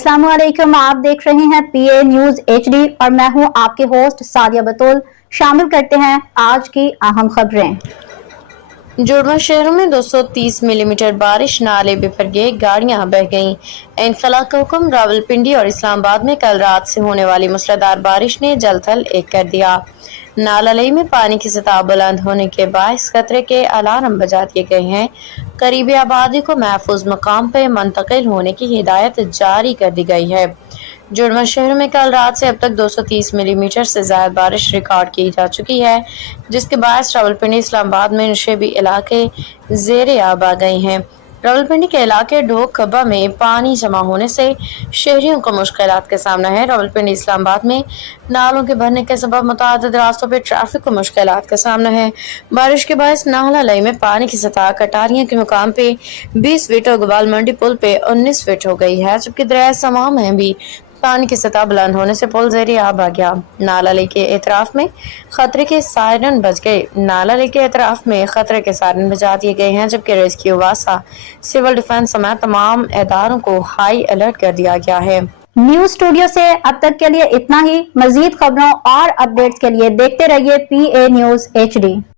अस्सलाम वालेकुम। आप देख रहे हैं PA न्यूज HD और मैं हूं आपके होस्ट सादिया बतूल। शामिल करते हैं आज की अहम खबरें। जुड़वा शहरों में 230 मिलीमीटर बारिश, नाले बिफर गए, गाड़ियां बह गईं। इनखला का हुक्म। रावलपिंडी और इस्लामाबाद में कल रात से होने वाली मूसलाधार बारिश ने जल थल एक कर दिया। नाला लई में पानी की सतह बुलंद होने के बायस खतरे के अलार्म बजा दिए गए हैं। करीबी आबादी को महफूज मकाम पर मुंतकिल होने की हिदायत जारी कर दी गई है। जुड़वा शहर में कल रात से अब तक 230 मिलीमीटर से ज्यादा बारिश रिकॉर्ड की जा चुकी है, जिसके बायस रावलपिंडी इस्लामाबाद में नशेबी इलाके जेरे आब आ गए हैं। रावलपिंडी के इलाके ढोक खब्बा में पानी जमा होने से शहरियों को मुश्किलात का सामना है। रावलपिंडी इस्लामाबाद में नालों के भरने के सबब मुतादिद रास्तों पर ट्रैफिक को मुश्किलात का सामना है। बारिश के बायस नाला लई में पानी की सतह कटारियां के मुकाम पे 20 फीट और गोपाल मंडी पुल पे 19 फीट हो गई है, जबकि दरिया समाम में भी पानी की सतह बुलंद होने से पुल ज़ेरे आब आ गया। नाला ले के एतराफ में खतरे के सायरन बज गए। नाला ले के एतराफ में खतरे के सायरन बजा दिए गए हैं, जबकि रेस्क्यू, वासा, सिविल डिफेंस समेत तमाम इदारों को हाई अलर्ट कर दिया गया है। न्यूज स्टूडियो से अब तक के लिए इतना ही। मजीद खबरों और अपडेट्स के लिए देखते रहिए PA न्यूज HD।